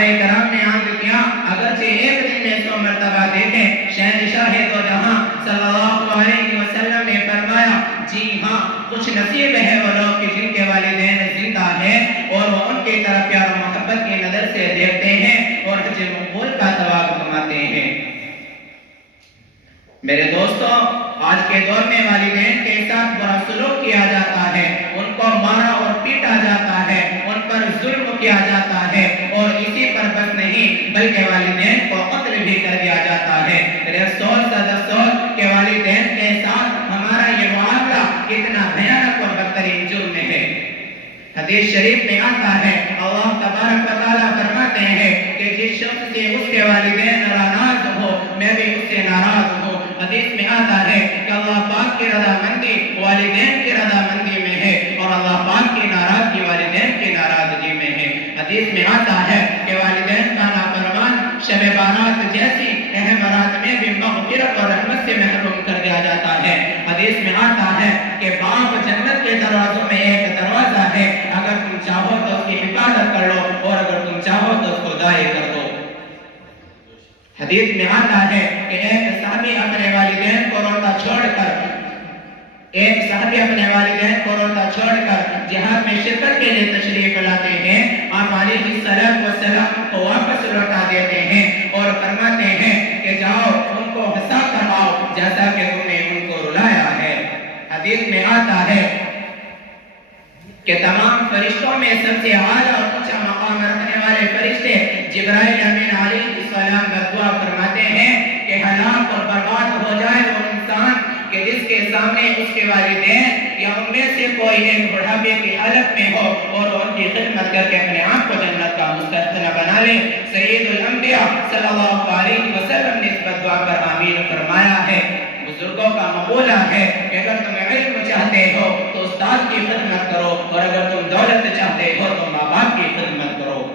صحابہ کرام نے عرض کیا اگرچہ ایک دن میں 100 مرتبہ دیکھیں شہنشاہ دو جہاں صلی اللہ علیہ وسلم نے فرمایا جی ہاں کچھ نصیب ہے وہ لوگ جن کے والدین زندہ ہیں اور وہ ان کی طرف پیار و محبت کی نظر سے دیکھتے ہیں اور حج مقبول کا ثواب کماتے ہیں۔ میرے دوستوں، آج کے دور میں والدین کے ساتھ برا سلوک کیا جاتا ہے، ان کو مارا اور پیٹا جاتا ہے، ان پر ظلم کیا جاتا ہے، اور اسی پر بس نہیں بلکہ والدین کو قتل بھی کر دیا جاتا ہے۔ میرے افسوس کہ والدین کے ساتھ ہمارا یہ معاملہ کتنا بھیانک اور بدترین جرم ہے۔ حدیث شریف میں آتا ہے اللہ تبارک و تعالیٰ فرماتے ہیں کہ جس شخص سے اس کے والدین ناراض ہو میں بھی اس سے ناراض ہوں۔ حدیث میں آتا ہے کہ اللہ پاک کی رضامندی والدین کی رضامندی میں ہے اور اللہ پاک کی ناراضگی والدین کی ناراضگی میں ہے۔ حدیث میں آتا ہے کہ والدین کا نافرمان شب بارات جیسی اہم رات میں بھی مغفرت اور رحمت سے محروم کر دیا جاتا ہے۔ حدیث میں آتا ہے کہ باپ جنت کے دروازوں میں ایک دروازہ ہے، اگر تم چاہو تو اس کی حفاظت کر لو اور اگر تم چاہو تو اس کو دائر کر دو۔ حدیث میں آتا ہے کہ ایک صحابی اپنے والدین کو روتا چھوڑ کر جہاد میں شرکت کے لیے تشریف لاتے ہیں، آپ علیہ السلام کو واپس لوٹا دیتے ہیں اور فرماتے ہیں کہ جاؤ ان کو ہنسا کر آؤ جیسا کہ تم نے ان کو رلایا ہے۔ حدیث میں آتا ہے کہ تمام فرشتوں میں سب سے اعلیٰ اور اونچا مقام رکھنے والے فرشتے جبرائیل امین علیہ السلام بدعا فرماتے ہیں کہ ہلاک اور برباد ہو جائے وہ انسان کہ جس کے سامنے اس کے والدین یا ان میں سے کوئی ایک بڑھاپے کی حالت میں ہو اور ان کی خدمت کر کے اپنے آپ کو جنت کا مستحق بنا لے۔ سید الانبیاء صلی اللہ علیہ وسلم نے اس بدعا پر آمین فرمایا ہے۔ بزرگوں کا مقولہ ہے کہ اگر تم علم چاہتے ہو تو استاد کی خدمت کرو اور اگر تم دولت چاہتے ہو تو ماں باپ کی خدمت کرو۔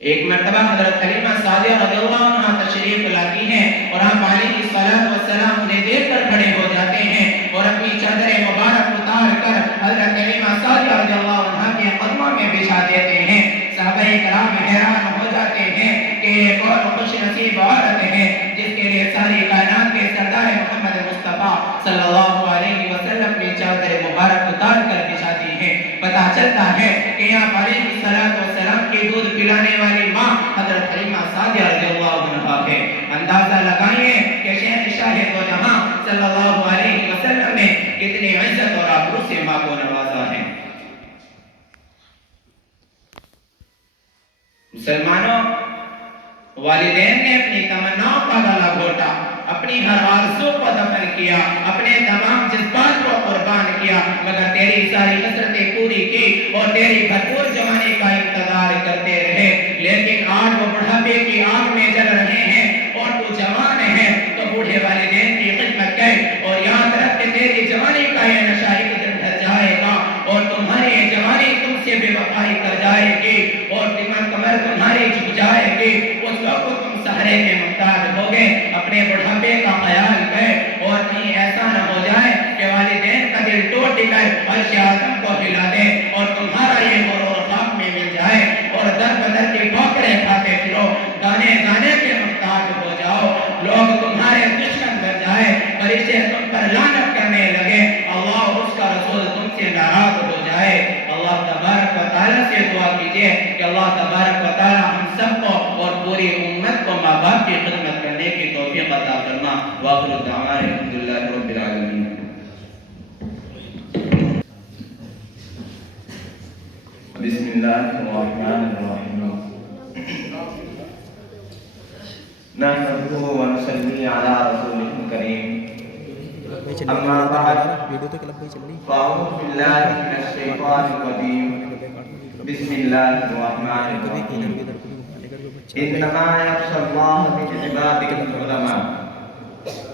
ایک مرتبہ حضرت حلیمہ سعدیہ رضی اللہ عنہ تشریف لاتی ہیں اور آپ علیہ السلام انہیں دیکھ کر کھڑے ہو جاتے ہیں اور اپنی چادر مبارک اتار کر حضرت حلیمہ سعدیہ رضی اللہ عنہ کے قدموں میں بچھا دیتے ہیں۔ صحابہ کرام حیران ہو جاتے ہیں کہ ایک اور خوش نصیب عورت ہے جس کے لیے ساری کائنات کے سردار محمد مصطفیٰ صلی اللہ علیہ وسلم نے چادر مبارک اتار کر بچھا دی ہے۔ پتہ چلتا ہے کہ یہاں علیہ السلام کی دودھ پلانے والی ماں حضرت حلیمہ سعدیہ رضی اللہ عنہا ہے۔ اندازہ لگائیے کہ شہنشاہ دو جہاں صلی اللہ علیہ وسلم نے کتنی عزت اور آبرو سے ماں کو نوازا ہے۔ مسلمانوں، والدین نے اپنی تمناؤں کا گلا گھوٹا، اپنی ہر آرزو کو دفن کیا، اپنے تمام جذبات کو قربان کیا، مگر تیری ساری حسرتیں پوری کی اور تیری بھرپور جوانی کا انتظار کرتے رہے۔ لیکن آج وہ بڑھاپے کی آگ میں جل رہے ہیں اور تو جوان ہے تو بوڑھے والدین کی خدمت کر اور یاد رکھ کہ تیری جوانی کا یہ نشہ ایک دن ڈھل جائے گا اور تمہاری یہ جوانی تم سے بے وفائی کر جائے گی اور کمر تمہاری جھک جائے گی۔ اس وقت تم سہرے کے محتاج ہوگے۔ اپنے بڑھاپے کا خیال کر اور کہیں ایسا نہ ہو جائے کہ والدین کا دل ٹوٹ کر عرش اعظم کو ہلا دے اور تمہارا یہ غرور خاک میں مل جائے اور در بدر کی ٹھوکریں کھاتے پھرو، گانے گانے کے محتاج ہو جاؤ، لوگ تمہارے دشمن بن جائے، فرشتے تم پر لعنت کرنے لگے، اللہ اور اس کا رسول تم سے ناراض ہو جائے۔ اللہ تبارک و تعالیٰ سے دعا کیجئے کہ اللہ تبارک و تعالیٰ ہم سب کو اور پوری امت کو ماں باپ کی خدمت کرنے کی توفیق عطا فرما۔ وآخر دعوانا الحمدللہ رب العالمین۔ بسم اللہ الرحمن الرحیم۔ نحمده ونصلی علی رسولہ الکریم۔ اما بعد فاعوذ باللہ من الشیطان الرجیم۔ بسم اللہ الرحمن الرحیم۔ انما یخشی اللہ من عبادہ العلماء۔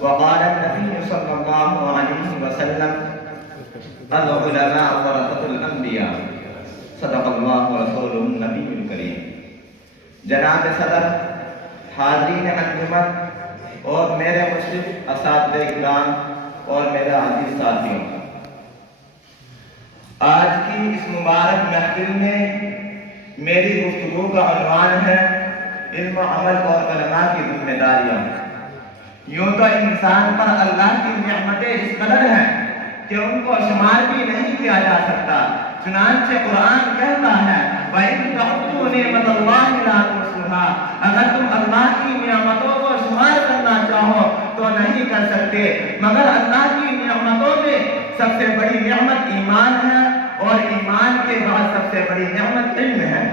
وقال النبی صلی اللہ علیہ وسلم العلماء ورثۃ الانبیاء۔ صدق اللہ ورسولہ النبی الکریم۔ جناب صدر، حاضرین انجمن اور میرے مشرف اساتذہ کرام اور میرے عزیز ساتھیوں، آج کی اس مبارک محفل میں میری گفتگو کا عنوان ہے علم، عمل اور علماء کی ذمہ داریاں۔ یوں تو انسان پر اللہ کی نعمتیں اس قدر ہیں کہ ان کو شمار بھی نہیں کیا جا سکتا۔ چنانچہ قرآن کہتا ہے وَإِن تَعُدُّوا نِعْمَتَ اللَّهِ لَا تُحْصُوهَا، اگر تم اللہ کی نعمتوں کو شمار کرنا چاہو تو نہیں کر سکتے، مگر اللہ کی نعمتوں میں سب سے بڑی نعمت ایمان ہے اور ایمان کے بعد سب سے بڑی نعمت علم ہے۔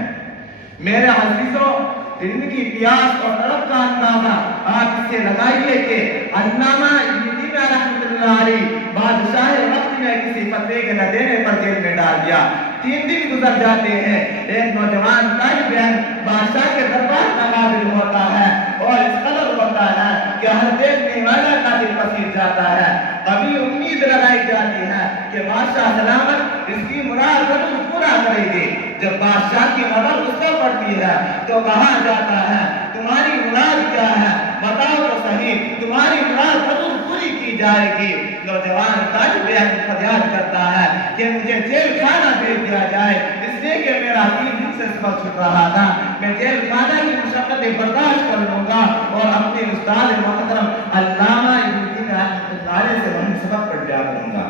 میرے عزیزوں، علم کی پیاس اور طلب کا اندازہ آپ اس سے لگائیے کہ علامہ ابن تیمیہ رحمۃ اللہ علیہ بادشاہ وقت میں کسی فتوے کے نہ دینے پر جیل میں ڈال دیا۔ 3 دن گزر جاتے ہیں، ایک نوجوان طالب علم بادشاہ کے دربار میں حاضر ہوتا ہے اور اس قدر ہوتا ہے کہ ہر دیکھنے والا کا دل پسیر جاتا ہے۔ ابھی امید لگائی جاتی ہے کہ بادشاہ سلامت اس کی مراد ضرور پورا کرے گی۔ جب بادشاہ کی نظر اس پر پڑتی ہے تو کہا جاتا ہے تمہاری مراد کیا ہے، بتاؤ تو صحیح، تمہاری مراد ضرور پوری کی جائے گی۔ نوجوان طالب علم فریاد کرتا ہے کہ مجھے جیل خانہ بھیج دیا جائے، اس لیے کہ میرا 3 دن سے سبق چھوٹ رہا تھا، میں جیل خانہ کی مشقتیں برداشت کر لوں گا اور اپنے استاد محترم علامہ ابن تیمیہ رحمۃ اللہ علیہ سے وہیں سبق پڑھ لیا کروں گا۔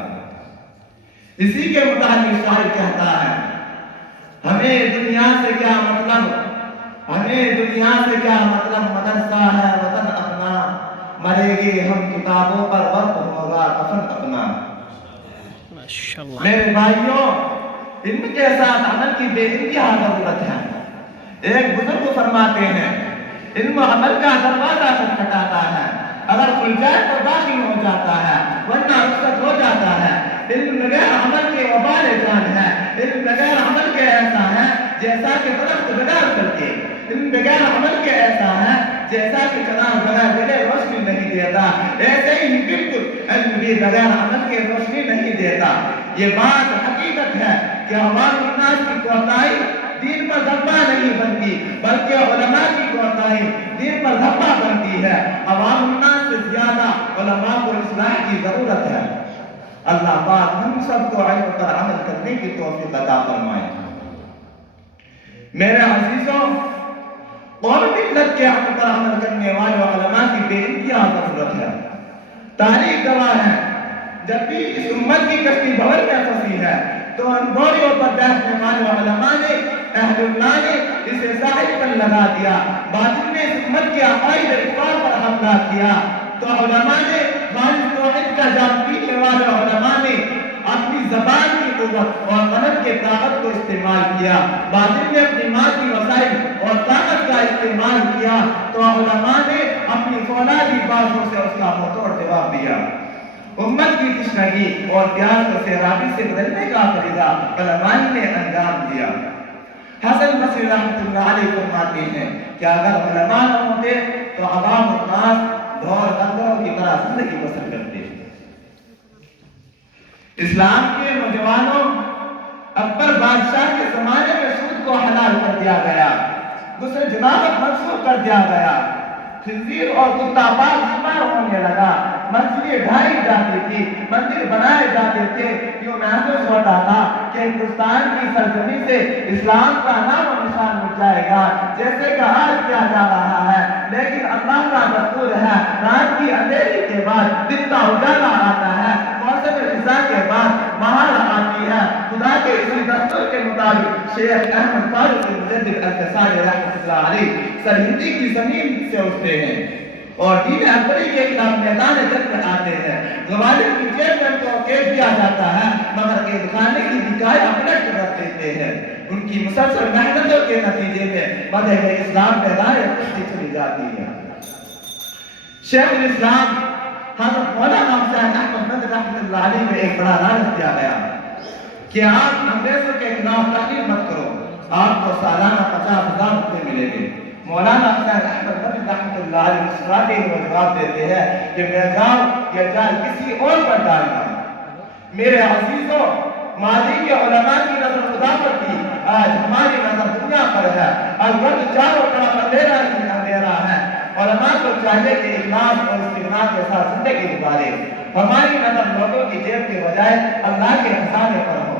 اسی کے متعلق شاعر کہتا ہے ہمیں دنیا سے کیا مطلب، ہمیں دنیا سے کیا مطلب، مدرسہ ہے وطن اپنا، مرے گے ہم کتابوں پر وقت ہوگا کفن اپنا۔ میرے بھائیوں، علم کے ساتھ عمل کی بے انتہا ضرورت ہے۔ ایک بزرگ فرماتے ہیں علم عمل کا دروازہ کھٹکھٹاتا ہے، اگر کھل جائے تو داخل ہو جاتا ہے ورنہ رخصت ہو جاتا ہے۔ علم بغیر عمل کے وبال جان ہے، علم بغیر عمل کے ایسا ہے جیسا کہ درخت بغیر پھل کے، علم بغیر عمل کے ایسا ہے جیسا کہ چراغ بغیر جلے روشنی نہیں دیتا، ایسے ہی بالکل علم بھی بغیر عمل کے روشنی نہیں دیتا۔ یہ بات حقیقت ہے کہ عوام الناس کی کوتاہی دین پر دھبا نہیں بنتی بلکہ علماء کی کوتاہی دین پر دھبا بنتی ہے۔ عوام الناس سے زیادہ علماء کو اصلاح کی ضرورت ہے۔ اللہ پاک ہم سب کو علم پر عمل کرنے کی توفیق عطا فرمائے۔ میرے عزیزوں، قوم ملت کے علم پر عمل کرنے والے علماء کی بے انتہا ضرورت ہے۔ تاریخ گواہ ہے جب بھی اس امت کی کشتی بھور میں پھنسی ہے تو ان بوریوں پر بیٹھنے والے علماء نے، اہل اللہ نے اسے ساحل پر لگا دیا۔ باطل نے اس امت کے عقائد اقبال پر حملہ کیا تو علماء نے، خالص توحید کا جام پینے والے علماء نے اپنی زبان کی قوت اور قلم کے طاقت کو استعمال کیا۔ باطل نے اپنی مادی وسائل اور طاقت کا استعمال کیا تو علماء نے اپنی فولادی بازوں سے اس کا منہ توڑ جواب دیا۔ امت کی تشنگی اور پیاس کو سیرابی سے بدلنے کا فریضہ علماء نے انجام دیا۔ حسن بصری رحمۃ اللہ علیہ فرماتے ہیں کہ اگر علماء نہ ہوتے تو عوام الناس دھور بندروں کی طرح زندگی بسر کرتے۔ اسلام کے نوجوانوں، اکبر بادشاہ کے زمانے میں سود کو حلال کر دیا گیا، غسل جنابت منسوخ کر دیا گیا، خنزیر اور کتا پال شمار ہونے لگا، مسجدیں ڈھائی جاتی تھی، مندر بنائے جاتے تھے۔ یوں محسوس ہوتا تھا کہ ہندوستان کی سرزمین سے اسلام کا نام و نشان مٹ جائے گا، جیسے کہ آج کیا جا رہا ہے۔ لیکن اللہ کا دستور ہے، رات کی اندھیری کے بعد دن کا اجالا آتا ہے، موسم خزاں کے بعد بہار آتی ہے۔ خدا کے اسی دستور کے مطابق شیخ احمد فاروق مجدد القصاری رحمۃ اللہ علیہ سرہندی کی زمین سے اٹھتے ہیں اور دین اکبری کے خلاف میدان جنگ میں آتے ہیں۔ گوالر کی جیل میں ان کو قید کیا جاتا ہے مگر قید خانے کی بکایا پلٹ کر رکھ دیتے ہیں۔ ان کی مسلسل محنتوں کے نتیجے میں بدھے ہوئے اسلام میں راہ کشتی چلی جاتی ہے۔ شیخ الاسلام حضرت مولانا حسین احمد مدنی رحمۃ اللہ علیہ میں ایک بڑا لالچ دیا گیا کہ آپ انگریزوں کے خلاف تحریر مت کرو، آپ کو سالانہ 50,000 روپے ملیں گے۔ مولانا حسین احمد مدنی رحمۃ اللہ علیہ مسکراتے ہوئے جواب دیتے ہیں کہ میں جاؤں یا جال کسی اور پر ڈالنا۔ میرے عزیزوں، ماضی کے علماء کی نظر خدا پر تھی، آج ہماری نظر دنیا پر ہے۔ البتہ چاروں طرف اندھیرا ہی اندھیرا ہے۔ علماء کو چاہیے کہ اخلاص اور استغنا کے ساتھ زندگی گزارے۔ ہماری نظر لوگوں کی جیب کے بجائے اللہ کے خزانے پر ہو۔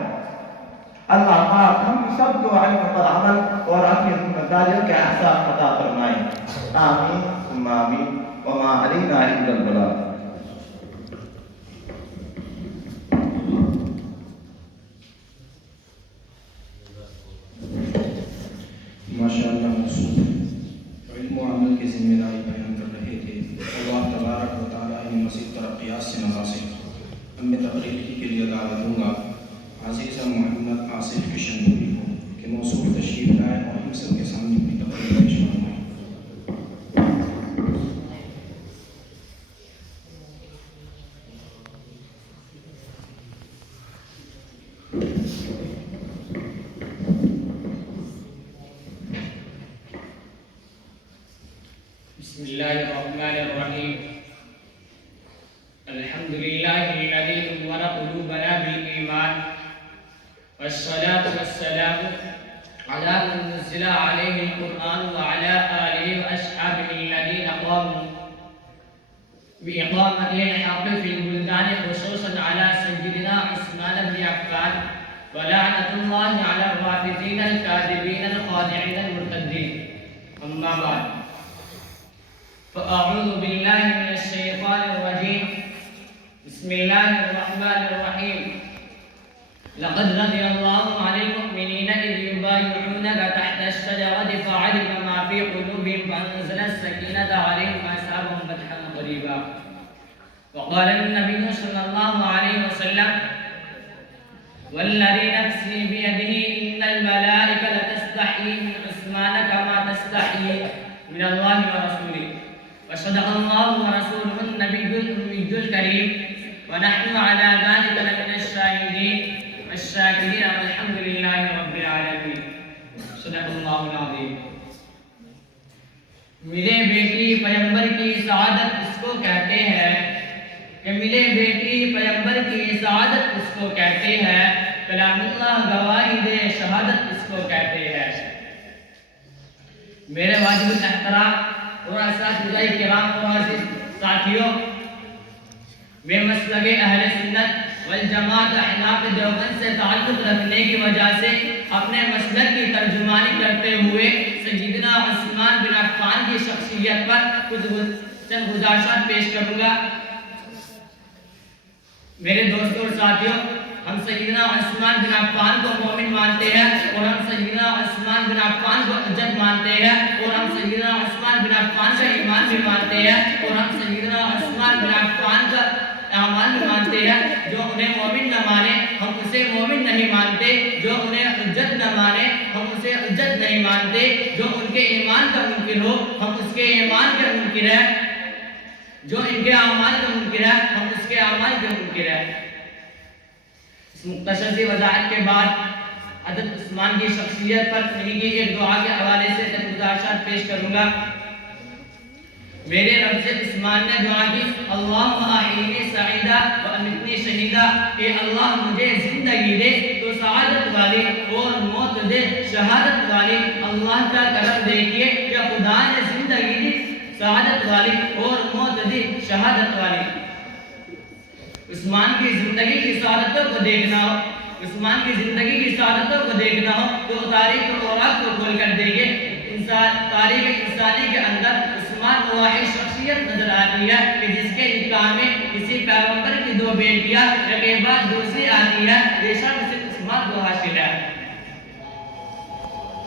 اللہ پاک ہم سب کو علم پر عمل اور اپنی ذمہ داریوں کے احساس عطا فرمائے، آمین ثم آمین، وما علینا الا البلاغ۔ ماشاءاللہ رسول علم و عمل کی ذمہ داری بیان کر رہے تھے۔ اللہ تبارک و تعالیٰ انہیں مزید ترقیات سے نوازے۔ اب میں تقریر کے لیے دعوت دوں گا عزیزہ محمد آصف کشنپوری کو کہ موصوف تشریف لائے اور ہم سب کے سامنے اپنی تقریر پیش فرمائیں۔ بسم الله الرحمن الرحيم الحمد لله الذي نور قلوبنا بالإيمان والصلاة والسلام على من نزل عليه القرآن وعلى آله وأصحابه الذين قاموا بإقامة الحق في البلدان خصوصا على سيدنا عثمان بن عفان ولعنة الله على الرافضين الكاذبين الخادعين المرتدين أما بعد فأعوذ بالله من الشيطان الرجيم بسم الله الرحمن الرحيم لقد رضي الله عن المؤمنين إذ يبايعونك تحت الشجرة فعلم ما في قلوبهم فأنزل السكينة عليهم وأثابهم فتحا قريبا وقال النبي صلى الله عليه وسلم والذي نفسي بيده إن الملائكة لتستحيي من عثمان كما تستحيي من الله ورسوله وصدق الله ورسوله النبي الأمي الكريم ونحن على ذلك لمن الشاهدين والشاكرين والحمد لله رب العالمين صدق الله العظيم۔ ملے بیٹی پیغمبر کی سعادت اس کو کہتے ہیں کہ ملے بیٹی پیغمبر کی سعادت اس کو کہتے ہیں، کلام اللہ گواہی دے شہادت اس کو کہتے ہیں۔ میرے واجب الاحترام اور اساتذہ کرام اور عزیز ساتھیوں، میں مسلک اہل سنت والجماعت احناف دیوبند سے تعلق رکھنے کی وجہ سے اپنے مسلک کی ترجمانی کرتے ہوئے سیدنا عثمان بن عفان کی شخصیت پر کچھ چند گزارشات پیش کروں گا۔ میرے دوستوں اور ساتھیوں، ہم سیدنا عثمان بن عفان کو مومن مانتے ہیں اور ہم سیدنا عثمان بن عفان کو حجت مانتے ہیں اور ہم سیدنا عثمان بن عفان کا ایمان بھی مانتے ہیں اور ہم سیدنا عثمان بن عفان کا اعمال بھی مانتے ہیں۔ جو انہیں مومن نہ مانے ہم اسے مومن نہیں مانتے، جو انہیں حجت نہ مانے ہم اسے حجت نہیں مانتے، جو ان کے ایمان کا منکر ہو ہم اس کے ایمان کے منکر ہیں، جو ان کے اعمال کا منکر ہے ہم اس کے اعمال کے منکر ہیں۔ اس مختصر سی وضاحت کے بعد حضرت عثمان کی شخصیت پر انہی کی ایک دعا کے حوالے سے گزارشات پیش کروں گا۔ میرے رب سے عثمان نے دعا کی، اللہم احیینی سعیدہ و امیتنی شہیدہ، اے اللہ مجھے زندگی دے تو سعادت والی اور موت دے شہادت والی۔ اللہ کا کرم دیکھیے کہ خدا نے زندگی دی سعادت والی اور موت دی شہادت والی۔ عثمان کی زندگی کی سعادتوں کو دیکھنا ہو، عثمان کی زندگی کی سعادتوں کو دیکھنا ہو تو تاریخ اور اوراق کو کھول کر دیکھیں۔ تاریخ انسانی کے اندر عثمان کو واحد شخصیت نظر آتی ہے کہ جس کے نکاح میں کسی پیغمبر کی دو بیٹیاں ایک کے بعد دوسری آتی ہے، یہ شرف صرف عثمان کو حاصل ہے۔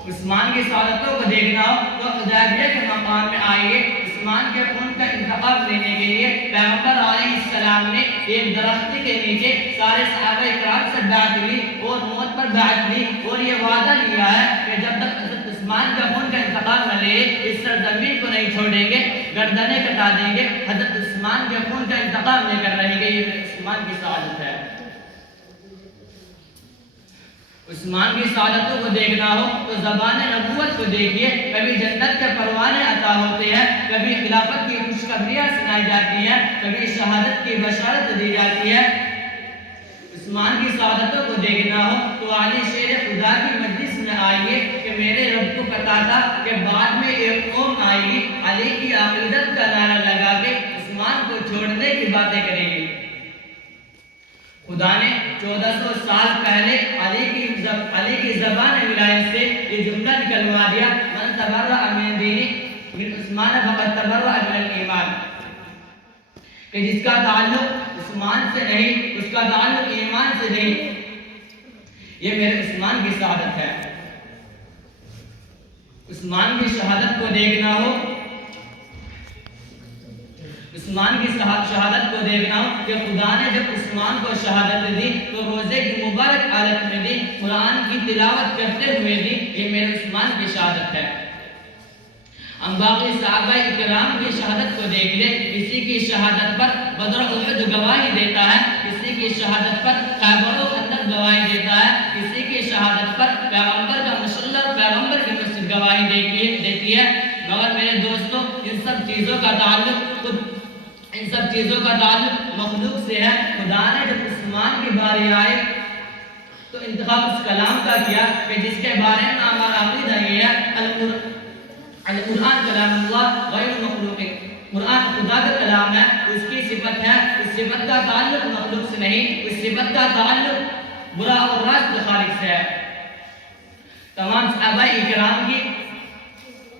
عثمان کی سعادتوں کو دیکھنا ہو تو حدیبیہ کے مقام میں آئیے، عثمان کے خون کا انتخاب لینے کے لیے پیغمبر علیہ السلام نے ایک درخت کے نیچے سارے صحابہ اکرام سے بیعت لی اور موت پر بیعت لی اور یہ وعدہ لیا ہے کہ جب تک حضرت عثمان کا خون کا انتخاب نہ لے اس سرزمین کو نہیں چھوڑیں گے، گردنیں کٹا دیں گے۔ حضرت عثمان کے خون کا انتخاب لے کر رہیں گے، یہ عثمان کی سعادت ہے۔ عثمان کی سعادتوں کو دیکھنا ہو تو زبان نبوت کو دیکھیے، کبھی جنت کے پروانے عطا ہوتے ہیں، کبھی خلافت کی خوشخبریاں سنائی جاتی ہیں، کبھی شہادت کی بشارت دی جاتی ہے۔ عثمان کی سعادتوں کو دیکھنا ہو تو علی شیر خدا کی مجلس میں آئیے کہ میرے رب کو پتا تھا کہ بعد میں ایک قوم آئے گی، علی کی عقیدت کا نعرہ لگا کے عثمان کو چھوڑنے کی باتیں کرے گی۔ خدا نے 1400 سال پہلے علی کی زبان ولایت سے یہ جملہ نکلوا دیا من تبرأ من دینی من عثمان فقد تبرأ من الایمان، کہ جس کا تعلق عثمان سے نہیں، اس کا تعلق ایمان سے نہیں، یہ میرے عثمان کی شہادت ہے۔ عثمان کی شہادت کو دیکھنا ہو، عثمان کی شہادت کو دیکھنا ہو کہ خدا نے جب عثمان کو شہادت دی تو روزے کی مبارک حالت میں دی، قرآن کی تلاوت کرتے ہوئے دی، یہ میرے عثمان کی شہادت ہے۔ ہم باقی صحابہ اکرام کی شہادت کو دیکھ لیں، کسی کی شہادت پر بدر احد گواہی دیتا ہے، کسی کی شہادت پر خیبر و خندق گواہی دیتا ہے، کسی کی شہادت پر پیغمبر کا مسلح پیغمبر کی مسجد گواہی دیتی ہے، مگر میرے دوستوں ان سب چیزوں کا تعلق مخلوق سے ہے۔ خدا نے جب عثمان کی باری آئی تو انتخاب اس کلام کا کیا کہ جس کے بارے میں ہمارا عقیدہ یہ ہے القرآن کلام اللہ غیر مخلوق، قرآن خدا کا کلام ہے، اس کی صفت ہے، اس صفت کا تعلق مخلوق سے نہیں، اس صفت کا تعلق برا اور راست خالق سے ہے۔ تمام صحابہ اکرام کی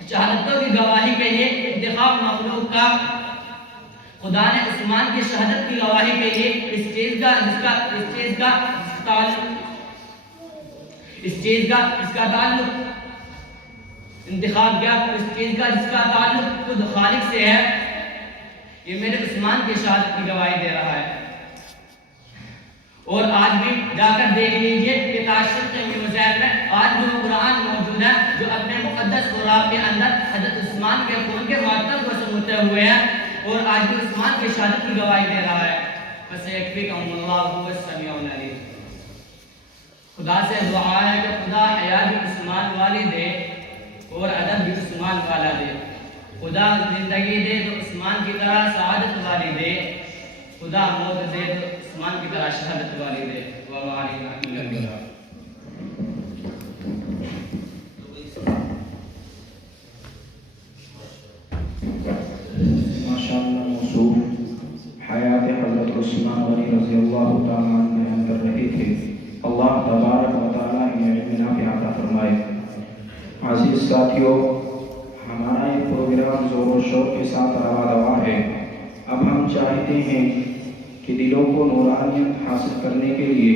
شہادتوں کی گواہی کے لیے انتخاب مخلوق کا، خدا نے عثمان کی شہادت کی گواہی کے لیے اس چیز کا تعلق انتخاب کیا، اس چیز کا جس کا تعلق خود خالق سے ہے، یہ میرے عثمان کی شہادت کی گواہی دے رہا ہے۔ اور آج بھی جا کر دیکھ لیجئے کہ تاشر کے مزید میں آج بھی وہ قرآن موجود ہے جو اپنے مقدس قرآن کے اندر حضرت عثمان کے خون کے معطر کو سمجھتے ہوئے ہے اور آج بھی عثمان کی شہادت کی گواہی دے رہا ہے۔ بس یکفیکم اللہ هو السمیع العلیم۔ خدا سے دعا ہے کہ خدا حیات بھی عثمان والی دے اور ادب بھی عثمان والا دے، خدا زندگی دے تو عثمان کی طرح سعادت والی دے، خدا موت دے تو عثمان کی طرح شہادت والی دے۔ ماشاءاللہ موصوف حیات حضرت عثمان غنی رضی اللہ تعالیٰ عنہ بیان کر رہے تھے، اللہ تبارک و تعالیٰ انہیں علم نافع عطا فرمائے۔ عزیز ساتھیوں، ہمارا یہ پروگرام زور و شور کے ساتھ روا ہے۔ اب ہم چاہتے ہیں کہ دلوں کو نورانیت حاصل کرنے کے لیے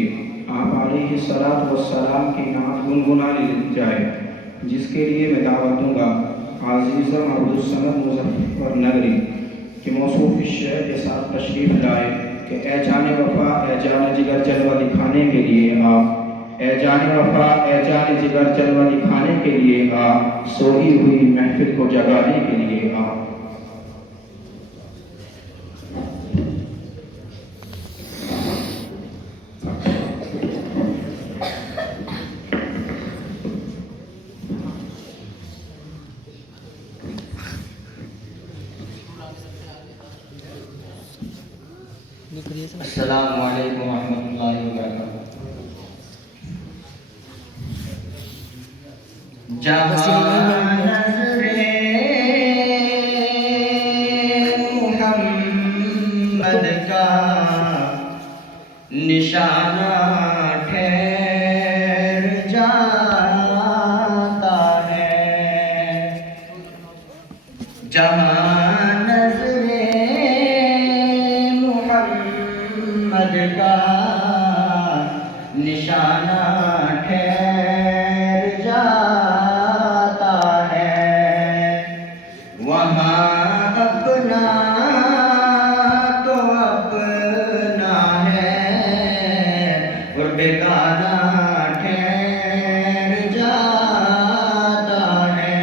آپ علیہ السلام کی نعت گنگنا لی جائے، جس کے لیے میں دعوت دوں گا عزیزم عبدالصمد مظفر نگری کہ موصوف الشعر کے ساتھ تشریف لائے کہ اے جان وفا اے جان جگر جلوہ دکھانے کے لیے آپ، اے جان وفا اے جان جگر جلوہ دکھانے کے لیے آپ، سوئی ہوئی محفل کو جگانے کے لیے آپ۔ السلام علیکم ورحمۃ اللہ وبرکاتہ۔ جہاں نظر محمد کا نشانہ ٹھہر جاتا ہے، جہاں نظر محمد کا نشانہ ٹھہر جاتا ہے، وہاں اپنا تو اپنا ہے اور بیگانہ ٹھہر جاتا ہے،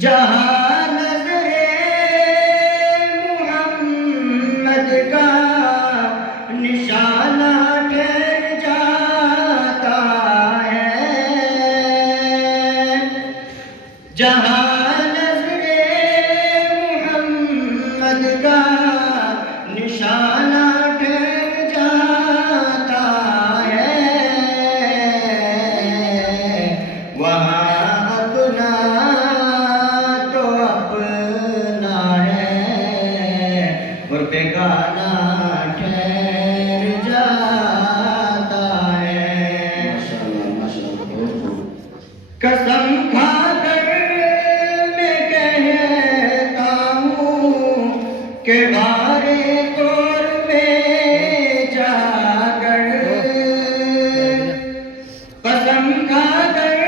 جہاں نشانہ ٹھہر جاتا ہے، جہاں نظر محمد کا نشانہ ٹھہر جاتا ہے، وہاں اپنا تو اپنا ہے اور بیگانہ ٹھہر جاتا ہے۔ قسم کھا کر میں کہتا ہوں کہ غارِ طور میں جا کر، قسم کھا کر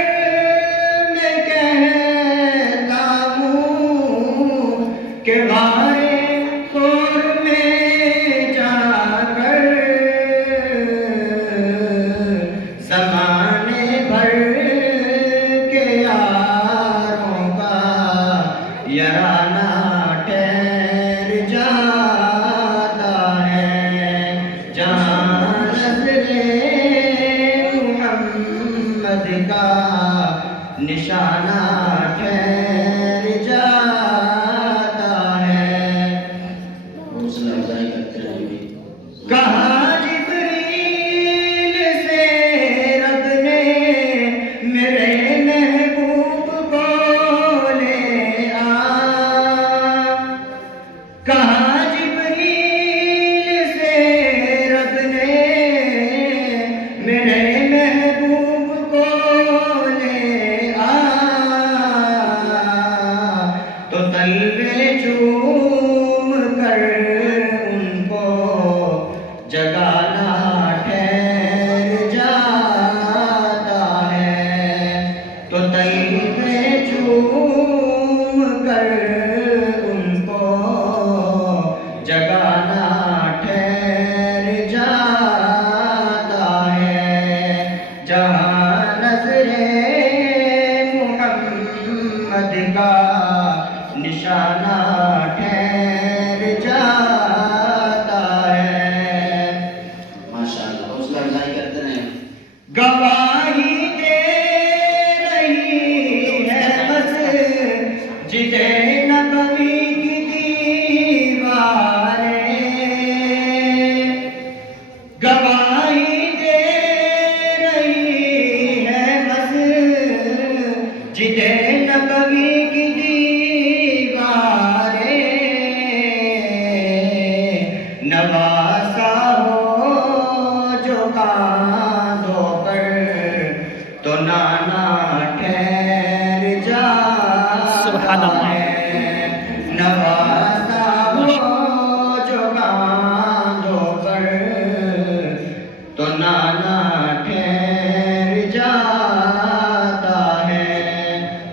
میں کہتا ہوں کہ غارِ طور میں جا کر زمانے بھر کے یاروں کا یارانہ ٹھہر جاتا ہے، جہاں نظرِ محمد کا نشانہ ٹھہر جاتا ہے۔ حوصلہ افزائی کرتے رہیے۔ کہا جبریل سے رب نے میرے محبوب کو لے آ، کہا جبریل سے رب نے میرے محبوب کو لے آ، تو تلوے چوم کر ان کو جگانا ٹھہر جاتا ہے، تو تلوے چوم کر ان کو جگانا ٹھہر جاتا ہے، جہاں نظرِ محمد کا نشانہ ٹھہر جاتا ہے۔ ماشاءاللہ، حوصلہ افزائی کرتے رہیں۔ گواہی دے رہی ہے مسجد نبوی کی دیواریں، گواہی دے رہی ہے مسجد نبوی کی دیواریں، نواسا ہو جو کاندھوں پر تو نانا ٹھہر سبحان جاتا اللہ۔ ہے، نواسا ہو جو کاندھوں پر تو نانا ٹھہر جاتا ہے،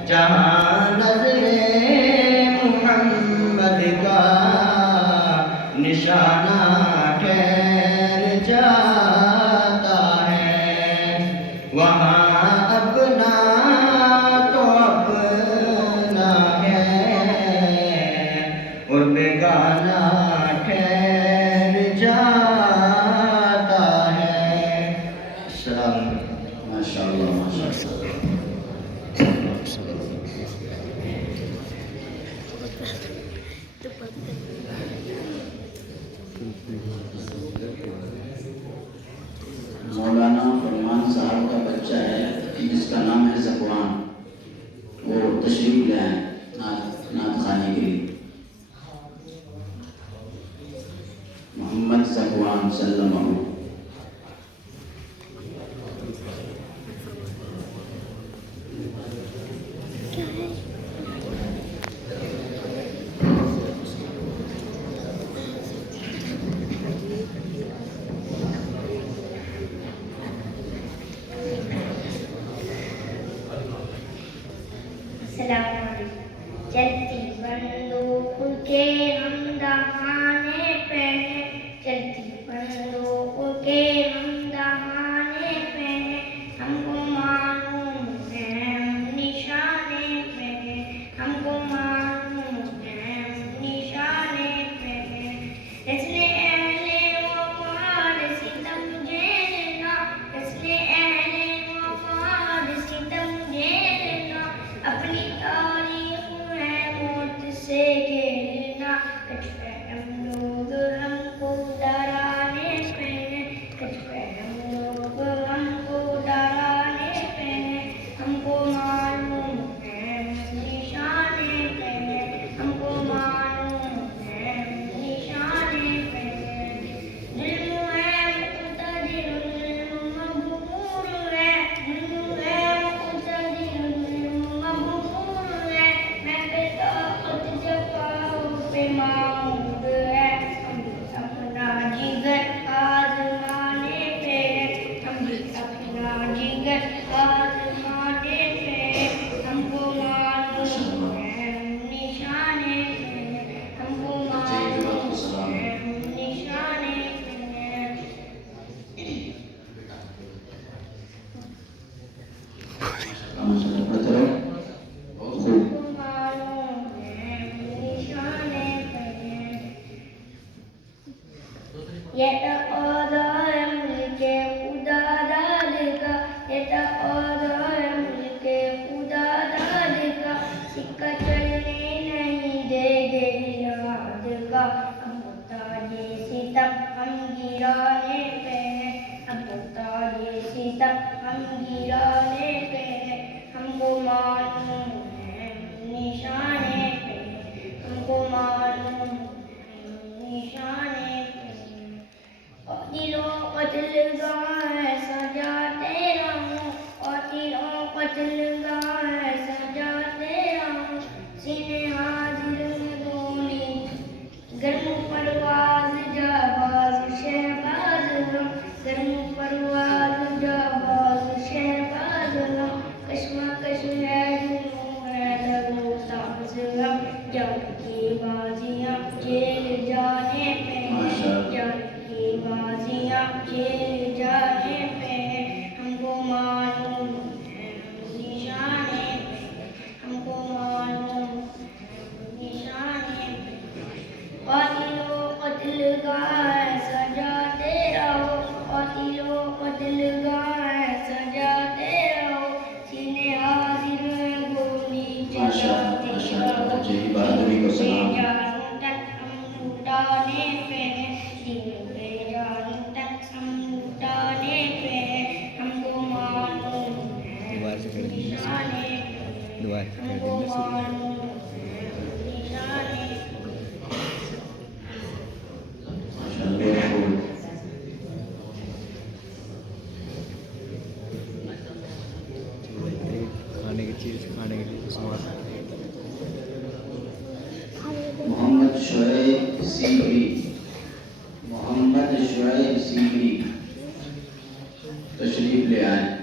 جہاں نظرِ محمد کا نشانہ ٹھہر جاتا ہے، وہاں اپنا تو اپنا ہے اور بیگانہ ٹھہر جاتا ہے۔ السلام علیکم۔ ماشاءاللہ، ماشاءاللہ۔ مولانا فرمان صاحب کا بچہ ہے جس کا نام ہے ذکوان، وہ تشریف لے آئے نعت خوانی کے لیے۔ محمد ذکوان صلی اللہ علیہ وسلم۔ السلام علیکم۔ چلتی بندوق کے ہم دہانے پہ ہیں، چلتی بندوق کے ہم دہانے پہ ہیں، ہم کو معلوم ہے ہم نشانے پہ ہیں، ہم کو معلوم ہے ہم نشانے پہ ہیں، اس نے اہل وفاد ستم جھیلنا، اس نے اہل وفاد ستم جھیلنا، اپنی تاریخ ہے موت سے گھیرنا، ٹھیک آزمانے پہ ہم کو معلوم ہے نشانے پہ ہم کو معلوم ہے نشانے پہ محمد شعیب سیکری محمد شعیب سیکری تشریف لے آئیں تشریف لے آئیں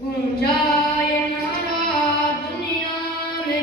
گونجائے نعرہ دنیا میں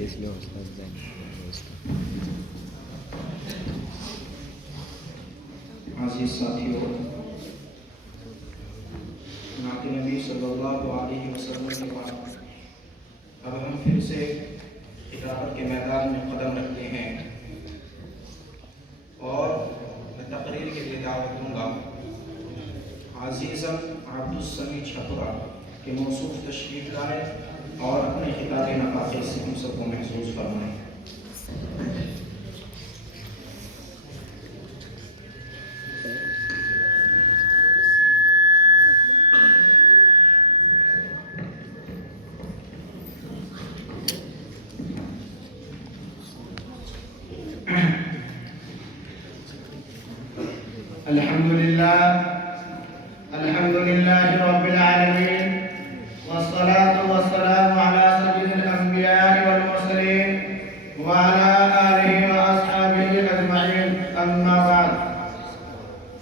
عزیز ساتھیوں، نعت نبی صلی اللہ علیہ وسلم کے بعد اب ہم پھر سے تلاوت کے میدان میں قدم رکھتے ہیں اور میں تقریر کے لیے دعوت دوں گا عزیزم عبد السمیع چھپرا کے موصوف تشریف لائے اور اپنے خطاب نقافی سے ہم سب کو محسوس فرمائیں۔ الحمد لله رب العالمين والصلاة والسلام على سيد الأنبياء والمرسلين وعلى آله وأصحابه أجمعين، أما بعد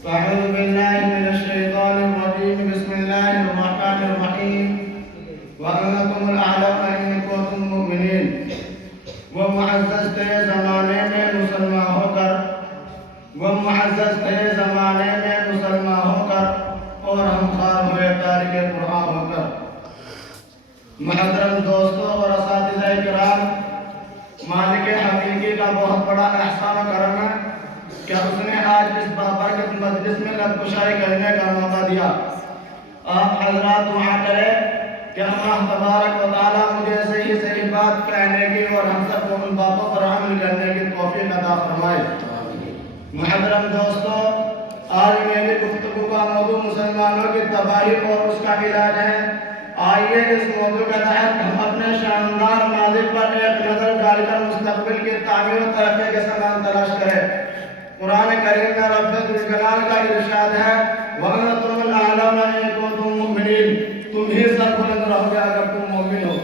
فأعوذ بالله من الشيطان الرجيم، بسم الله الرحمن الرحيم، وأنتم الأعلون إن كنتم مؤمنين۔ وہ معزز تھے زمانے میں مسلمان ہو کر، وہ معزز تھے زمانے میں مسلمان ہو کر، اور ہم خوار ہوئے تارک قرآن ہو کر۔ محترم دوستوں اور اساتذہ کرام، مالک حقیقی کا بہت بڑا احسان و کرم ہے کہ اس نے آج اس بابرکت مجلس میں لب کشائی کرنے کا موقع دیا۔ آپ حضرات دعا کریں کہ اللہ تبارک و تعالیٰ مجھے صحیح بات کہنے کی اور ہم سب کو ان باتوں پر عمل کرنے کی توفیق عطا فرمائے۔ محترم دوستو، آج میری گفتگو کا موضوع مسلمانوں کی تباہی اور اس کا علاج ہے۔ آئیے اس موضوع کے تحت ہم اپنے شاندار ماضی پر ایک نظر ڈال کر مستقبل کی تعمیر و ترقی کے سامان تلاش کریں۔ قرآن کریم میں رب ذوالجلال کا ارشاد ہے وَأَنْتُمُ الْأَعْلَوْنَ إِن كُنتُم مُّؤْمِنِينَ، تم ہی سربلند رہو گے اگر تم مومن ہو۔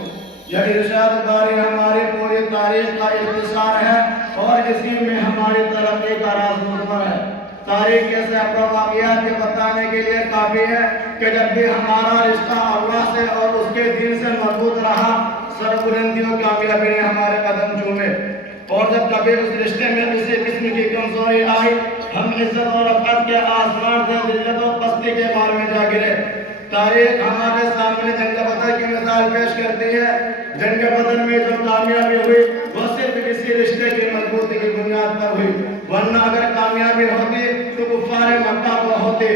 یہ ارشاد باری ہماری پوری تاریخ کا اختصار ہے اور اسی میں ہماری ترقی کا راز مضمر ہے۔ تاریخ کے سینکڑوں واقعات کے بتانے کے لیے کافی ہے کہ جب بھی ہمارا رشتہ اللہ سے اور اس کے دین سے مربوط رہا، سربلندی و کامیابی نے ہمارے قدم چومے، اور جب کبھی اس رشتے میں کسی قسم کی کمزوری آئی، ہم عزت اور رفعت کے آسمان سے ذلت و پستی کے مار میں جا گرے۔ تاریخ ہمارے سامنے جنگ بدر کی مثال پیش کرتی ہے۔ جنگ بدر میں جو کامیابی ہوئی وہ صرف کسی رشتے کی مضبوطی کی بنیاد پر ہوئی، ورنہ اگر کامیابی ہوتی تو کفار مکہ کو ہوتی،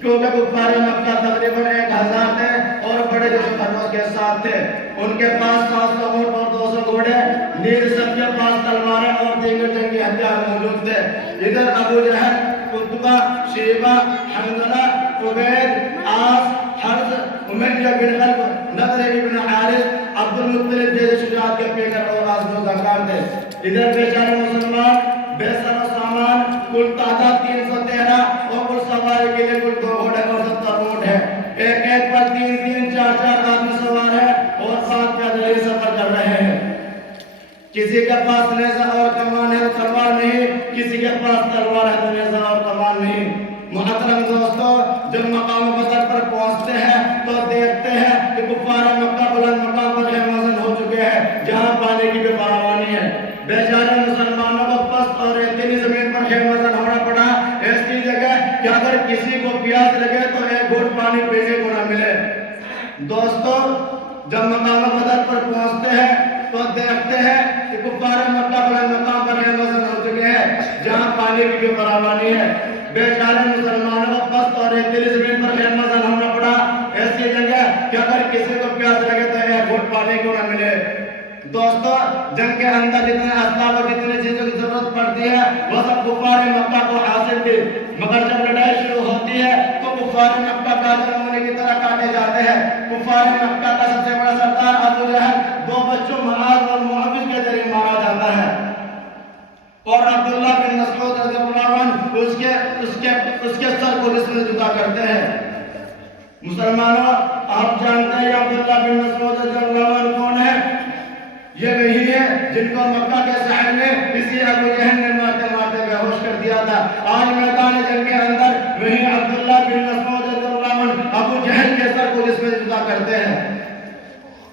کیونکہ کفار مکہ تقریباً 1000 تھے اور بڑے جوش و خروش کے ساتھ تھے۔ ان کے پاس 700 اونٹ اور 200 گھوڑے، نیز سب کے پاس تلواریں اور دیگر جنگی ہتھیار موجود تھے۔ ادھر ابو جہل، عتبہ، شیبہ، حنظلہ، عبید، عاص، حرز، امیہ بن خلف، نضر بن حارث، عبد المطلب جیسے شجاعت کے پیکر اور آزمودہ کار تھے۔ ادھر بیچارے مسلمان بے سر و سامان، کل تعداد 313 اور کل سواری کے لیے کل 2 گھوڑے اور 70 اونٹ ہے۔ ایک پر 3 4 آدمی سوار ہے اور 7 پیدل ہی سفر کر رہے ہیں۔ کسی کے پاس نیزہ اور کمان ہے تلوار نہیں، کسی کے پاس تلوار ہے تو نیزہ اور کمان نہیں۔ محترم دوستو، جب مقام بدر پر پہنچتے ہیں تو دیکھتے ہیں کہ کفار مکہ بلند مقام پر خیمہ ہو چکے ہیں جہاں پانی کی بھی فراوانی ہے۔ بیچارے مسلمانوں کو پست اور ریتیلی زمین پر خیمہ ہونا پڑا، ایسی جگہ کہ اگر کسی کو پیاس لگے تو ایک گھونٹ پانی پینے کو نہ ملے۔ دوستو، جب مقام بدر پر پہنچتے ہیں تو دیکھتے ہیں کہ کفار مکہ بلند مقام پر خیمہ ہو چکے ہیں جہاں پانی کی بھی فراوانی ہے۔ بیچارے مسلمانوں کو پست اور ریتیلی زمین پر خیمہ ہونا پڑا، ایسی جگہ کہ اگر کسی کو پیاس لگے تو ایک گھونٹ پانی کو نہ ملے۔ دوستو، جنگ کے اندر جتنے اسباب اور جتنے چیزوں کی ضرورت پڑتی ہے وہ سب کفار مکہ کو حاصل تھی، مگر جب لڑائی شروع ہوتی ہے تو کفار مکہ قاتل ہونے کی طرح کاٹے جاتے ہیں۔ کفار مکہ کا سب سے بڑا سردار ابو جہل 2 بچوں معاذ اور معاوض کے ذریعے مارا جاتا ہے، اور عبداللہ بن مسعود رضی اللہ عنہ اس کے سر کو جسم سے جدا کرتے ہیں۔ مسلمانوں، آپ جانتے ہیں عبداللہ بن مسعود رضی اللہ عنہ کون ہے؟ یہ وہی ہے جن کو مکہ کے شہر میں کسی ابو جہل نے مارتے مارتے بے ہوش کر دیا تھا۔ آج میدان جنگ کے اندر وہی عبداللہ بن مسعود رضی اللہ عنہ ابو جہل کے سر کو جسم سے جدا کرتے ہیں۔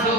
100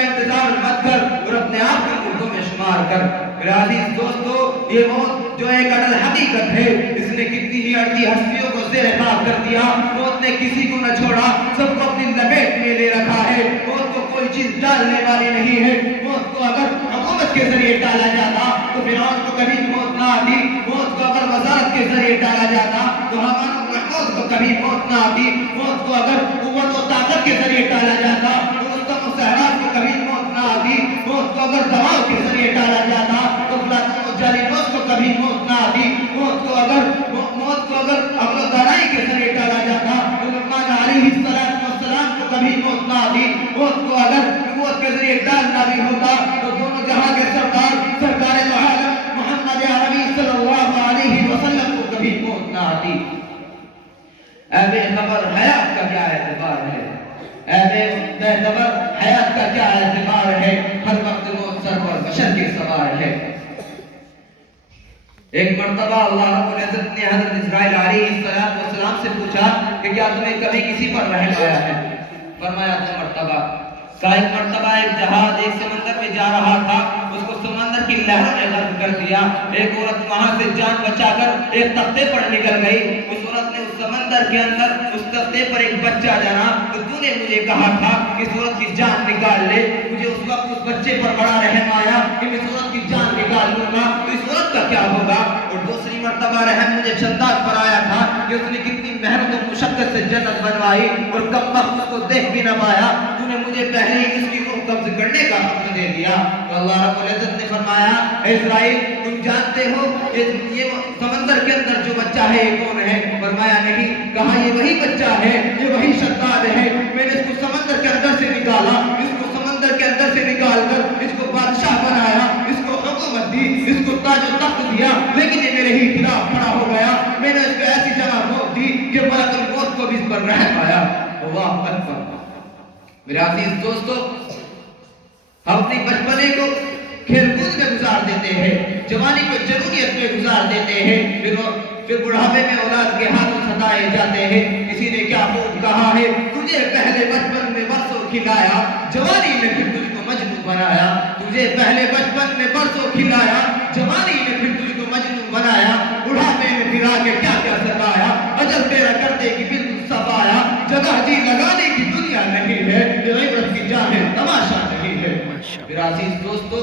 کا انتظار مت کر اور اپنے آپ کو مردوں میں شمار کر۔ میرے عزیز دوستو، یہ موت جو ایک اٹل حقیقت ہے، اس نے کتنی ہی اڑتی ہستیوں کو زیر خاک کر دیا۔ موت نے کسی کو نہ چھوڑا، سب کو اپنی لپیٹ میں لے رکھا ہے۔ موت کو کوئی چیز ڈالنے والی نہیں ہے۔ موت کو اگر حکومت کے ذریعے ڈالا جاتا تو فرعون کو کبھی موت نہ آتی۔ موت کو اگر وزارت کے ذریعے ڈالا جاتا تو ہامان و محمود کو کبھی موت نہ آتی۔ موت کو اگر قوت و طاقت کے ذریعے ڈالا جاتا تو رستم و سہراب کو کبھی موت نہ آتی۔ موت کو اگر دباؤ کے ذریعے ڈالا جاتا تو فلاطون و جالینوس کو کبھی موت نہ آتی۔ موت کو اگر عقل و دانائی کے ذریعے ڈالا جاتا تو لقمان علیہ السلام کو کبھی موت نہ آتی۔ موت کو اگر نبوت کے ذریعے ڈالنا بھی ہوتا تو دونوں جہاں کے سرکار دو عالم محمد عربی صلی اللہ علیہ وسلم کو کبھی موت نہ آتی۔ اے بے خبر حیات کا کیا اعتبار ہے؟ اے بے خبر حیات کا کیا اعتبار ہے؟ ہر وقت موت سر پر بشر کے سوار ہے۔ ایک مرتبہ اللہ رب العزت نے حضرت اسرائیل علیہ السلام سے پوچھا کہ کیا تمہیں کبھی کسی پر رحم آیا ہے؟ فرمایا 2 مرتبہ۔ کہا ایک مرتبہ ایک جہاز ایک سمندر میں جا رہا تھا، اس کو سمندر کی لہروں نے غرق کر دیا۔ ایک عورت وہاں سے جان بچا کر ایک تختے پر نکل گئی۔ اس عورت نے اس سمندر کے اندر اس تختے پر ایک بچہ جانا، تو تو نے مجھے کہا تھا کہ اس عورت کی جان نکال لے۔ مجھے اس وقت اس بچے پر بڑا رحم آیا کہ میں اس عورت کی جان نکال لوں گا تو اس عورت کا کیا ہوگا؟ اور دوسری مرتبہ رحم مجھے شداد پر آیا تھا کہ اس نے کتنی محنت و مشقت سے جنت بنوائی اور کم وقت اس کو دیکھ بھی نہ پایا، تو نے مجھے پہلے ہی اس کی روح قبض کرنے کا حکم دے دیا۔ تو اللہ رب العزت نے فرمایا اے اسرائیل تم جانتے ہو یہ سمندر کے اندر جو بچہ ہے یہ کون ہے؟ فرمایا نہیں۔ کہا یہ وہی بچہ ہے، یہ وہی شداد ہے، میں نے اس کو سمندر کے اندر سے نکالا، اس کو سمندر کے اندر سے نکال کر اس کو بادشاہ بنایا، اس کو حکومت دی، اس کو تاج و تخت دیا، لیکن یہ میرے ہی خلاف کھڑا ہو گیا۔ میں نے اس کو ایسی جگہ موت دی کہ ملک الموت کو بھی اس پر رحم آیا۔ اللہ اکبر۔ میرے عزیز دوستو، ہم اپنی بچپنے کو کھیل کود میں گزار دیتے ہیں، جوانی کو جنونیت میں گزار دیتے ہیں، پھر بڑھاپے میں اولاد کے ہاتھوں ستائے جاتے ہیں۔ کسی نے کیا خوب کہا ہے، تجھے پہلے بچپن میں برسوں کھلایا، جوانی میں پھر تجھ کو مجنون بنایا۔ تجھے پہلے بچپن میں برسوں کھلایا، جوانی میں پھر تجھ کو مجنون بنایا، بڑھاپے میں پھر آ کے کیا کیا ستایا، اجل تیرا کرتے کی بالکل سب آیا، جگہ جی لگانے کی دنیا نہیں ہے، یہ عبرت کی جان ہے، تماشا نہیں ہے۔ میرا عزیز دوستو،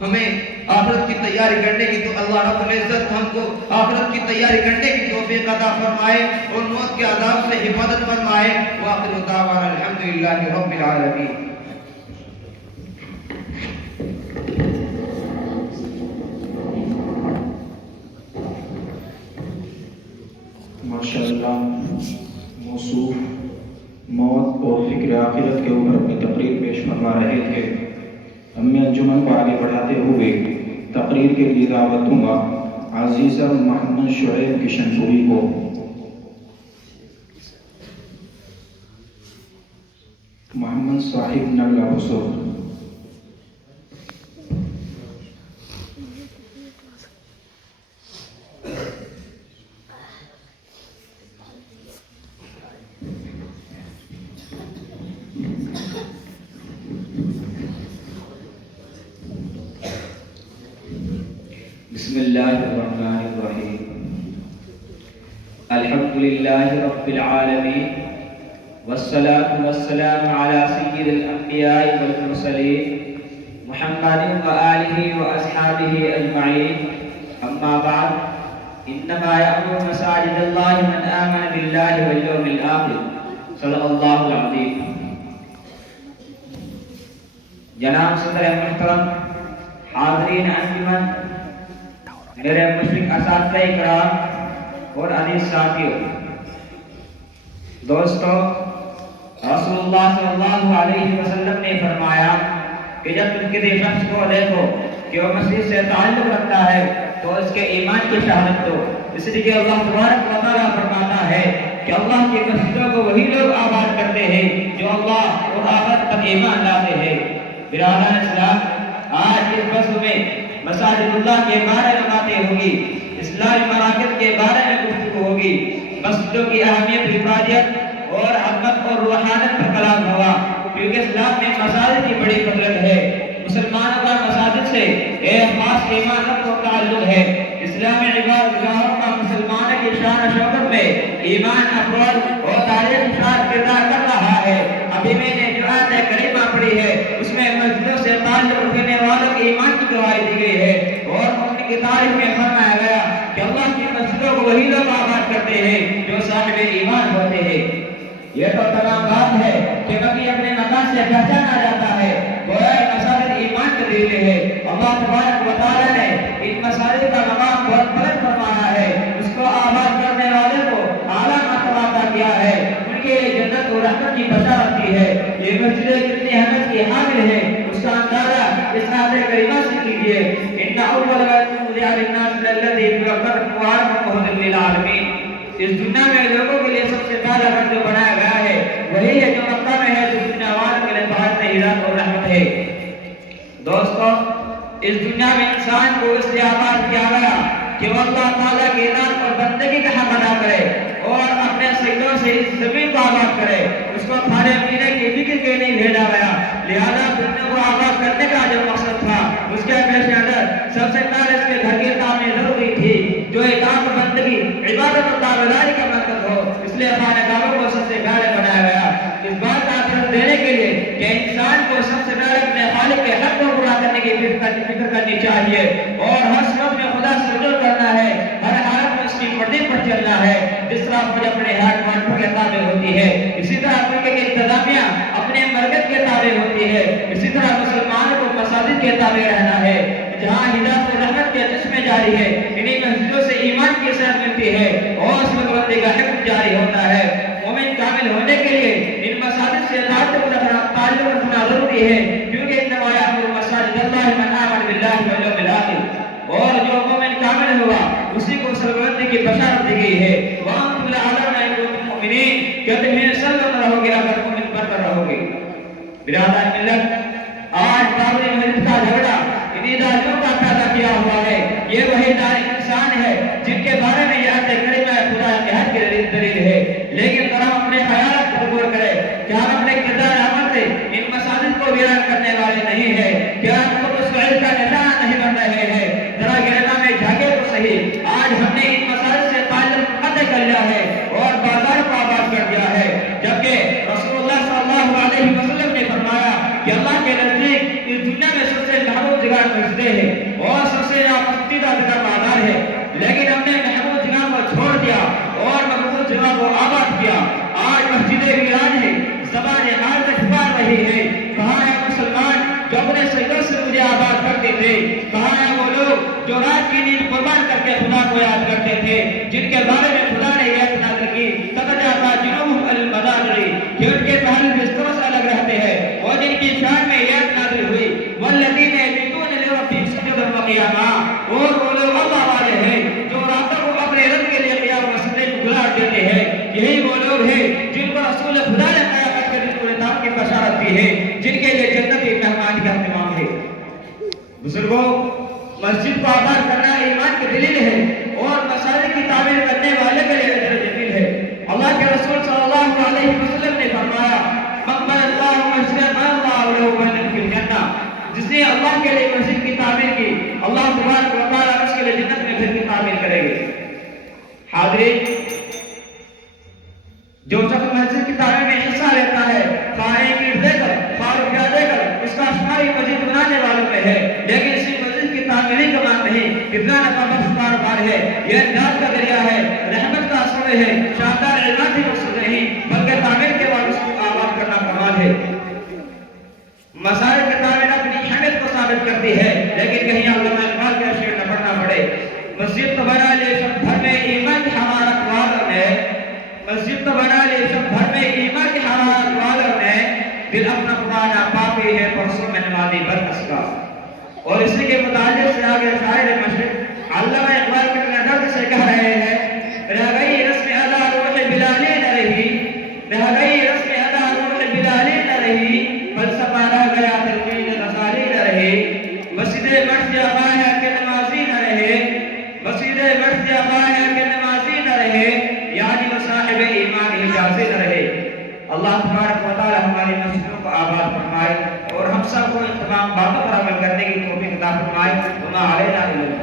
ہمیں آخرت کی تیاری کرنے کی تو اللہ رب العزت ہم کو آخرت کی تیاری کرنے کی توفیق عطا فرمائے اور موت کے عذاب سے حفاظت فرمائے۔ وآخر دعوانا الحمدللہ رب العالمین۔ ماشاءاللہ موصوف موت اور فکر آخرت کے اوپر اپنی تقریر پیش فرما رہے تھے۔ ہم انجمن کو آگے بڑھاتے ہوئے تقریر کے لیے دعوت دوں گا عزیزہ محمد شعیب کشن پوری کو۔ محمد صاحب نگلا حسور۔ بسم اللہ الرحمن الرحیم۔ الحمد للہ رب العالمین والصلاة والسلام على سید الانبیاء والمرسلین محمد وآلہ واصحابہ اجمعین، اما بعد، انما یأمر مساجد اللہ من آمن باللہ والیوم الآخر، صدق اللہ العظیم۔ جناب صدر محترم، حاضرین انجمن، میرے مشرق اساتذہ اکرام اور عزیز ساتھیوں، دوستو، رسول اللہ صلی اللہ علیہ وسلم نے فرمایا کہ جب تم کسی شخص کو دیکھو کہ وہ مسجد سے تعلق رکھتا ہے تو اس کے ایمان کی شہادت دو، اس لیے کہ اللہ تبارک و تعالیٰ فرماتا ہے کہ اللہ کی مسجدوں کو وہی لوگ آباد کرتے ہیں جو اللہ اور آخرت پر ایمان لاتے ہیں۔ برادران اسلام، آج اس بس میں مساجد اللہ کے بارے میں باتیں ہوگی، اسلامی مراکز کے بارے میں گفتگو ہوگی، مسجدوں کی اہمیت، حفاظت اور عظمت اور روحانیت پر کلام ہوگا۔ کیونکہ اسلام میں مساجد کی بڑی فضیلت ہے۔ مسلمانوں کا مساجد سے ایک خاص ایمان کا تعلق ہے۔ اسلامی عبادت گاہوں کا مسلمانوں کی شان و شوکت میں ایمان افضل اور تاریخ شان کردار کر رہا ہے۔ ابھی میں نے جو آیت کریمہ پڑھی ہے اس میں مسجدوں سے تعلق رکھنے والوں کے ایمان کی گواہی دی گئی ہے، اور ان کی تاریخ میں فرمایا گیا کہ اللہ کی مسجدوں کو وہی لوگ آباد کرتے ہیں جو صاحب ایمان ہوتے ہیں۔ یہ تو تمام بات ہے کہ کبھی اپنے مکان سے پہچانا جاتا ہے، گویا مساجد ایمان کے دلیل ہے۔ اللہ تبارک و تعالیٰ نے ان مساجد کا مقام بہت بلند فرمایا ہے، اس کو آباد کرنے والے کو اعلیٰ مرتبہ عطا کیا ہے، ان کے لیے جنت و رحمت کی بشارت کی ہے۔ یہ مسجد کتنی اہمیت کی حامل ہے اس کا اندازہ اس آیت کریمہ سے کیجیے۔ ان اول بیت وضع للناس الذی ببکر مبارک ہدی للعالمین۔ اس دنیا میں لوگوں کے لیے سب سے پہلا گھر جو بنایا گیا ہے وہی ہے جو مکہ میں ہے، جو دنیا والوں کے لیے بہت ہدایت اور رحمت ہے۔ دوستو، اس دنیا میں انسان کو اس لیے آباد کیا گیا کہ وہ اللہ تعالیٰ کی اطاعت اور بندگی کا حق ادا کرے اور اپنے سجدوں سے اس زمین کو آباد کرے۔ اس کو کھانے پینے کی فکر کے نہیں بھیجا گیا، لہذا دنیا کو آباد کرنے کا جو مقصد تھا اس کے پیش نظر سب سے پہلے اس کے گھر کی تعمیر ضروری تھی، جو اطاعت بندگی عبادت و تابعداری کا مرکز ہو، اس لیے خانقاہوں کو سب سے پہلے بنایا گیا۔ اس بات کا اثر دینے کے لیے کہ انسان کو سب سے پہلے اپنے خالق کے حق کو پورا کرنے کی فکر کرنی چاہیے اور ہر وقت میں خدا سے رجوع کرنا ہے، ہر حالت میں اس کی مرضی پر چلنا ہے، جس طرح مجھے اپنے ہاتھ مانٹوں کے تابع ہوتی ہے، اسی طرح ملک کی انتظامیہ اپنے مرکز کے تابع ہوتی ہے، اسی طرح مسلمانوں کو مساجد کے تابع رہنا ہے، جہاں ہدایت و رحمت کے چشمے جاری ہے، انہی مسجدوں سے ایمان کی صحت ملتی ہے اور اس میں بندگی کا حکم جاری ہوتا ہے۔ مومن کامل ہونے کے لیے ان مساجد سے تعلق رکھنا ضروری ہے، کیونکہ انما یأمر مساجد اللہ من آمن باللہ والیوم الآخر، اور جو مومن کامل ہوگا اسی کو سربلندی کی بشارت دی گئی ہے۔ وَأَنْتُمْ لَعَلَمْنَا إِن كُنتُم مُؤْمِنِينَ کہ تمہیں سلم رہو گے اگر مومن بن کر رہو گے۔ برادران ملت، آج بابری مسجد کا جھگڑا انہی داریوں کا پیدا کیا ہوا ہے۔ یہ وہی داری انسان ہے جن کے بارے میں یہ آیت کریمہ خدا کے حق کی دلیل ہے، لیکن اگر ہم اپنے خیالات کو غور کریں کہ ہم اپنے کردار عمل سے ان مساجد کو ویران کرنے والے نہیں ہیں، کیا ہم خود اس فعل کا نشانہ نہیں بن رہے ہیں، ذرا گرنا میں جھانکے تو صحیح، آج ہم نے ان مساجد سے تعلق قطع کر لیا ہے اور بازار کو آباد کر دیا ہے، جبکہ رسول اللہ صلی اللہ علیہ وسلم نے فرمایا کہ اللہ کے نزدیک اس دنیا میں سب سے محبوب جگہ مسجدیں ہیں اور سب سے پسندیدہ جگہ بازار ہے، لیکن ہم نے محبوب جگہ کو چھوڑ دیا اور مقبول جگہ کو آباد کیا۔ آج مسجدیں ویران ہیں، زبان حال میں پھکار رہی ہے۔ کہاں ہے مسلمان جو اپنے سجدوں سے مجھے آباد کرتے تھے؟ کہاں ہیں وہ لوگ جو رات کی نیند قربان کر کے خدا کو یاد کرتے تھے، جن کے بارے میں خدا نے یہ نازل کی تتجافا جنوبهم عن المضاجع، کہ ان کے پہلو بستروں سے الگ رہتے ہیں، اور جن کی شان میں یہ نازل ہوئی والذین یبیتون لربهم سجدا وقیاما، اور وہ لوگ اللہ والے ہیں جو راتوں کو اپنے رب کے لیے قیام و سجدے کو گزار دیتے ہیں۔ یہی وہ لوگ ہیں جن کو رسول خدا نے قیامت کے دن کو نجات کی بشارت دی ہے، جن کے لیے جنت ایک مہمان کا اہتمام ہے۔ بزرگوں، مسجد کو آباد کرنا ایمان کی دلیل ہے اور مساجد کی تعمیر کرنے والے کے لیے اجر جمیل ہے۔ اللہ کے رسول صلی اللہ علیہ وسلم نے فرمایا من بنى اللہ مسجدا بنى اللہ له بیتا فی الجنہ، جس نے اللہ کے لیے مسجد کی تعمیر کی اللہ تبارک و تعالیٰ اس کے لیے جنت میں گھر کی تعمیر کرے گے۔ حاضرین، جو شخص مسجد کی تعمیر میں حصہ لیتا ہے، خواہ ایک اینٹ دے کر خواہ روپیہ دے کر، اس کا شمار مسجد بنانے والوں میں ہے، لیکن اسی مسجد کی تعمیری کا مان نہیں، کتنا نفع بخش کاروبار ہے، یہ نجات کا ذریعہ ہے، رحمت کا اثر ہے، شاندار عبادت ہی مقصد نہیں بلکہ تعمیر کے بعد اس کو آباد کرنا کمال ہے۔ مساجد کی تعمیر اپنی اہمیت کو ثابت کرتی ہے، لیکن کہیں علامہ اقبال کے شعر نہ پڑھنا پڑے۔ مسجد تو بنا لے سب گھر میں ایمان کی حرارت والوں نے، مسجد تو بنا لے سب گھر میں ایمان کی حرارت والوں نے، دل اپنا پرانا پاپی ہے پرسوں میں نمازی برکس کا۔ اور اسی کے متعلق سے آگے شاعر مشرق علامہ اقبال کتنے درد سے کہہ رہے ہیں، رہ گئی رسم ادا روح بلالی نہ رہی، رہ گئی رسم ادا روح بلالی نہ رہی، فلسفہ رہ گیا تلقین غزالی نہ رہی، مسجدیں بٹ جاوا ہے کہ نمازی نہ رہے، مسجدیں بٹ جاوا ہے کہ نمازی نہ رہے، یعنی وہ صاحب ایمان حجازی نہ رہے۔ اللہ تبارک و تعالی ہماری مسجدوں کو آباد توفیق عطا فرمائے وما علینا الا